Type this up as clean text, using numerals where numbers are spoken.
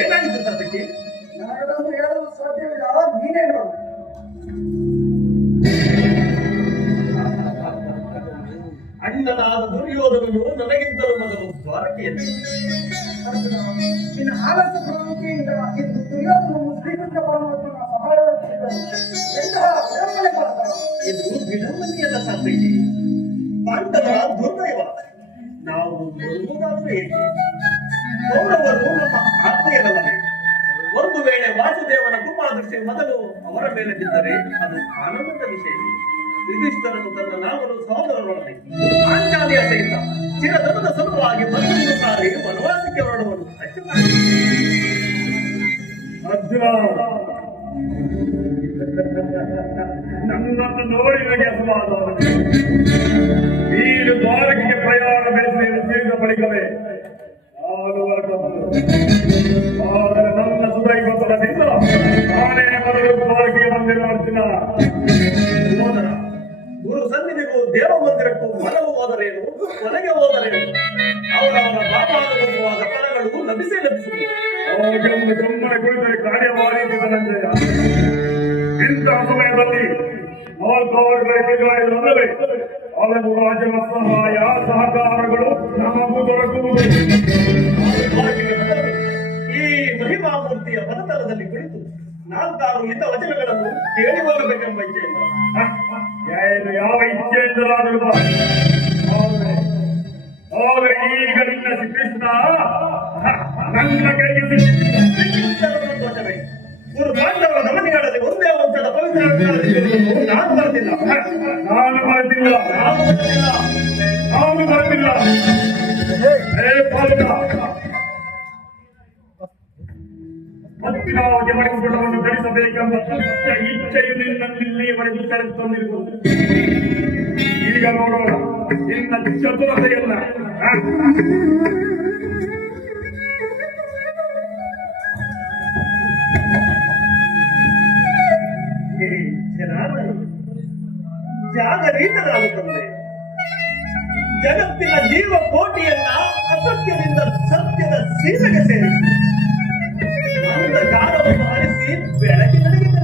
ಏನಾಗಿದೆ ಸದ್ಯಕ್ಕೆ? ನನಗದನ್ನು ಹೇಳಲು ಸಾಧ್ಯವಿಲ್ಲ, ನೀನೇ ನೋಡು. ಅಣ್ಣನಾದ ದುರ್ಯೋಧನನು ನನಗಿಂತಲೂ ಮೊದಲು ದ್ವಾರಕೆಯಲ್ಲಿ ನಿನ್ನ ಆಲಸ್ಯ ಪ್ರವೃತ್ತಿಯಿಂದ ಇಂದು ದುರ್ಯೋಧನನ್ನು ಶ್ರೀಕೃಷ್ಣ ಪರಮಾತ್ಮನ ಸಹಾಯವಾಗಿದ್ದರು. ಎಂತಹ ವಿಡಂಬನೆ ಮಾಡ್ತಾರ. ಇದು ವಿಡಂಬನೆಯಲ್ಲ ಸದ್ಯಕ್ಕೆ, ಪಾಂಡವರ ದುರ್ದೈವ. ನಾವು ನೋಡುವುದಾದರೂ ಏಕೆ? ಕೌರವರು ನಮ್ಮ ಆತ್ಮೀಯರಲ್ಲವೇ? ಒಂದು ವೇಳೆ ವಾಸುದೇವನ ಕೃಪಾದೃಷ್ಟಿ ಮೊದಲು ಅವರ ಮೇಲೆ ಬಿದ್ದರೆ ಅದು ಆನಂದದ ವಿಷಯ. ಯುಧಿಷ್ಠರನು ತನ್ನ 4 ಸಹೋದರರೊಡನೆ ಪಾಂಚಾಲಿಯ ಸಹಿತ ಚಿರದನದ ಸಲುವಾಗಿ 11 ಸಾರಿ ವನವಾಸ ಯುದ್ಧಕ್ಕೆ ಹೊರಡುವುದು ಅರ್ಜುನ. ನನ್ನನ್ನು ನೋಡಿ ನನಗೆ ಅಸಮಾಧಾನ. ನೀನು ದ್ವಾರಕ್ಕೆ ಪ್ರಯಾಣ ಬೆಳೆಸಿದ ಬಳಿಕವೇ ನಾನು ಹೊರಟದ್ದು. ಆದರೆ ನನ್ನ ಸುದೈವತನದಿಂದ ನಾನೇ ಮೊದಲು ದ್ವಾರಕ್ಕೆ ಬಂದಿರುವ ಅರ್ಜುನ. ಸೋದರ, ಗುರು ಸನ್ನಿಧಿಗೂ ದೇವ ಮಂದಿರಕ್ಕೂ ಮನವು ಹೋದರೇನು, ಕೊನೆಗೆ ಹೋದರೇನು, ಅವರವರ ಪಾಪಾನುಭವವಾದ ಫಲಗಳು ಲಭಿಸೇ ಲಭಿಸುವುದು. ಅವಾಗೆಂದು ಸುಮ್ಮನೆ ಕುಳಿತರೆ ಕಾರ್ಯವಾದೀತ ನಂಜಯ. ಇಂತಹ ಸಮಯದಲ್ಲಿ ಮಹತ್ವಗಳಿಗಾಡಿದರಲ್ಲವೇ ಹಲವು ರಾಜನ ಸಹಾಯ ಸಹಕಾರಗಳು ನಮಗೂ ದೊರಕುವುದು. ದ್ವಾರಕೆಗೆ ಬಂದರೆ ಈ ಮಹಿಮಾಮೂರ್ತಿಯ ಪದತಲದಲ್ಲಿ ಕುಳಿತು 4 ಯುದ್ಧ ವಚನಗಳನ್ನು ಕೇಳಿ ಹೋಗಬೇಕೆಂಬ ಇಚ್ಛೆಯಿಂದ. ಏನು ಯಾವ ಇಚ್ಛೆಯಿಂದಲಾದರೂ ಬಾ. ಆದರೆ ಈಗ ನಿನ್ನ ಶ್ರೀಕೃಷ್ಣ ನನ್ನ ಕೈಗೆ ಸಂತೋಷವೇ. ಗುರು ಪಾಂಡವರ ಗಮನಿಗಳಲ್ಲಿ ಒಂದೇ ವಂಶದ ಪವಿತ್ರ ನಾನು ಬರೆದಿಲ್ಲ. ನಾನು ಮರೆತಿಲ್ಲ. ಹತ್ತಿರಾವತಿ ಮಡಿಕೊಳ್ಳವನ್ನು ಗಳಿಸಬೇಕೆಂಬ ಸತ್ಯ ಇಚ್ಛೆಯು ನಿನ್ನಲ್ಲಿವರೆಗೂ ಕಳೆದು ತಂದಿರುವುದು. ಈಗ ನೋಡೋಣ ನಿನ್ನ ಚತುರತೆಯನ್ನ. ಜಾಗರೀತನಾಗುತ್ತದೆ. ಜಗತ್ತಿನ ಜೀವ ಕೋಟಿಯನ್ನ ಅಸತ್ಯದಿಂದ ಸತ್ಯದ ಸೀಮೆಗೆ ಸೇರಿಸಿ ಅಂಧಕಾರವನ್ನು ಹರಿಸಿ ಬೆಳಕಿನಡೆಗೆ